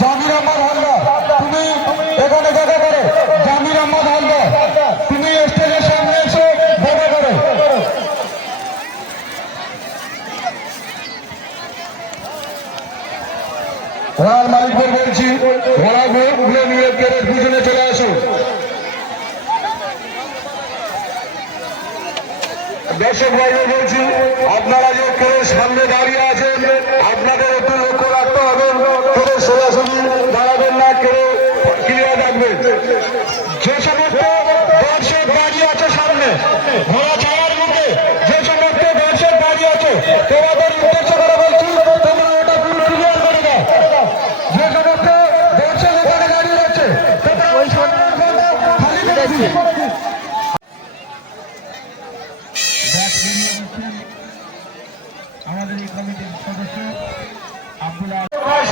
জামির আহমদ হালদার তুমি এখানে দেখা করো। জামির আহমদ হালদার তুমি স্টেজের সামনে এসে দেখা করো। ঘোড়ার মালিকদের বলছি ঘোড়াগুলো নিয়ে গেটের পিছনে চলে আসুন। দর্শক ভাইরা বলছি আপনারা যে কেউ সামনে দাঁড়িয়ে আছেন আপনাদের একটু লক্ষ্য রাখতে হবে, কেউ সোজাসুজি দাঁড়াবেন না, কেউ ক্লিয়ার রাখবেন। যে সমস্ত দর্শক দাঁড়িয়ে আছে সামনে ঘোড়া ছাড়ার মুখে, যে সমস্ত দর্শক দাঁড়িয়ে আছে তোমাদের উদ্দেশ্য করে বলছি তোমরা ওটা পুরো ক্লিয়ার করে দাও। যে সমস্ত দর্শক ওখানে দাঁড়িয়ে আছে আমাদের এই কমিটির সদস্য আব্দুল্লাহ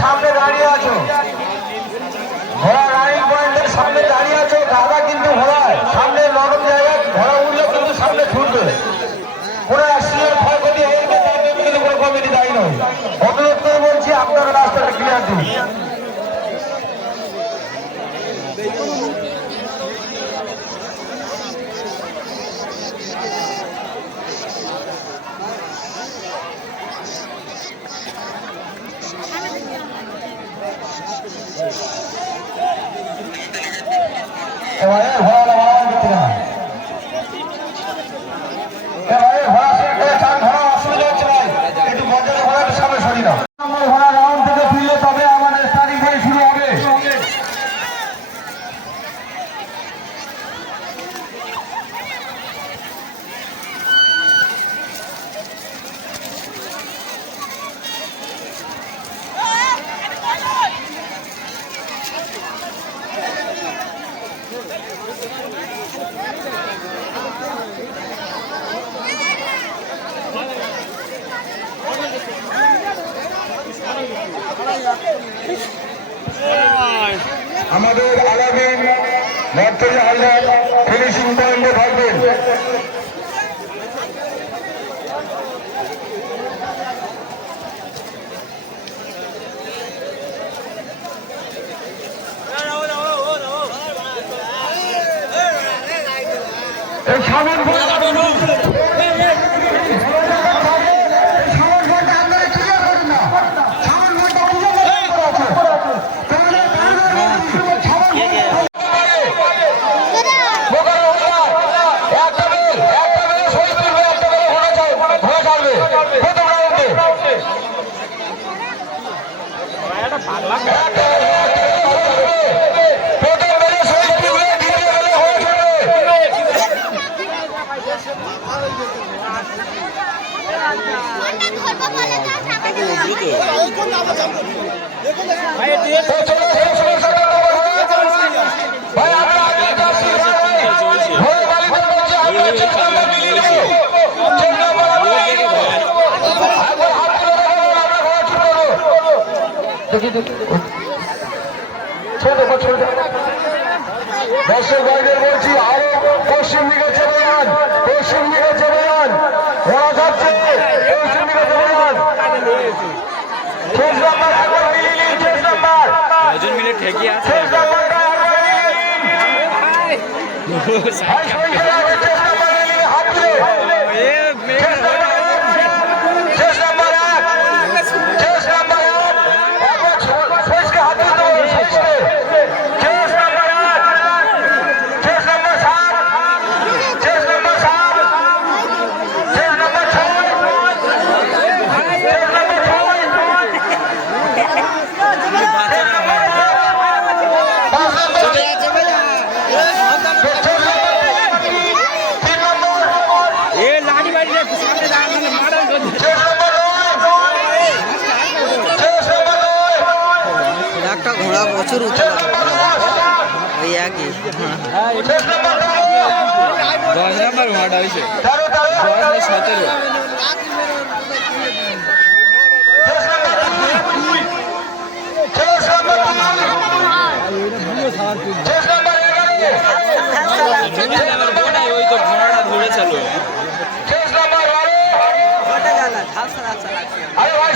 সামনে দাঁড়িয়ে আছো, ঘোড়া রানিং পয়েন্টের সামনে দাঁড়িয়ে আছো। দাদা কিন্তু ঘোড়ায় সামনে নরম জায়গায় ঘোড়া উঠলে কিন্তু সামনে ছুটবে, কোনো অ্যাক্সিডেন্ট ক্ষয়ক্ষতি হয়ে গেলে তার জন্য কিন্তু কোনো কমিটি দায়ী নয়। অনুরোধ করে বলছি আপনারা রাস্তাটা ক্লিয়ার দিন। আমাদের আলামিন মর্তজা হালদার ফিনিশিং পয়েন্টে থাকবেন। এই সামন দর্শক ভাইদের বলছি আরো পশ্চিম দিকে চলে যান, পশ্চিম দিকে চলে যান, ওরা যাচ্ছে পশ্চিম দিকে চলে যান। শেষ নাম্বার একবার মিলিয়ে নিন, শেষ নাম্বার শেষ নাম্বারটা একবার মিলিয়ে নিন। শেষ নাম্বার মিলিয়ে হাত তুলে শেষ নাম্বার শেষ নাম্বার শেষ নাম্বার একবার শেষকে হাত তুলতে হবে, শেষকে ঘোড়া প্রচুর উঠে ওই একই 10 নম্বর ঘোড়াটা হয়েছে 17। ওই তো ঘোড়াটা ধরে চালু আরে ভাই